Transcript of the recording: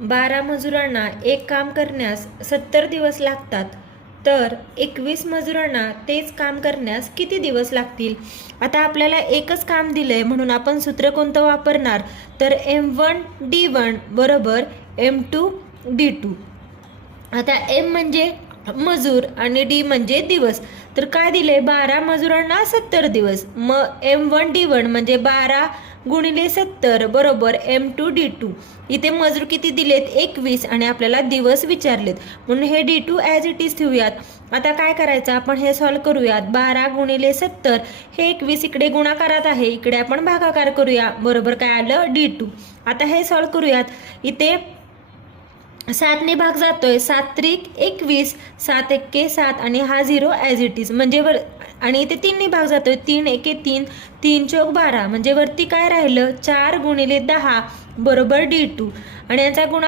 12 मजुरांना एक काम करण्यास 70 दिवस लागतात, तर 21 मजुरांना तेच काम करण्यास किती दिवस लागतील? आता आपल्याला एकच काम दिलंय म्हणून आपण सूत्र कोणतं वापरणार? तर M1D1 बरोबर M2D2. आता M म्हणजे मजूर आणि D म्हणजे दिवस. तर काय दिले? 12 मजुरांना 70 दिवस. मग M1D1 म्हणजे 12 गुणिले 70 बरोबर M2D2. इथे मजूर किती दिलेत? 21 आणि आपल्याला दिवस विचारलेत म्हणून हे D2 ॲज इट इज ठेवूयात. आता काय करायचं? आपण हे सॉल्व करूयात. 12 गुणिले 70 हे 21 इकडे गुणाकारात आहे, इकडे आपण भागाकार करूया. बरोबर काय आलं? D2. आता हे सॉल्व करूयात. इथे 7ने भाग जातोय, 7 त्रिक 21, 7 एक्के 7 आणि हा 0 ॲज इट इज म्हणजे आणि इथे 3ने भाग जातोय, 3 एके 3, 3 चौक 12 म्हणजे वरती काय राहिलं? 4 गुणिले 10 बरोबर D2 आणि याचा गुणा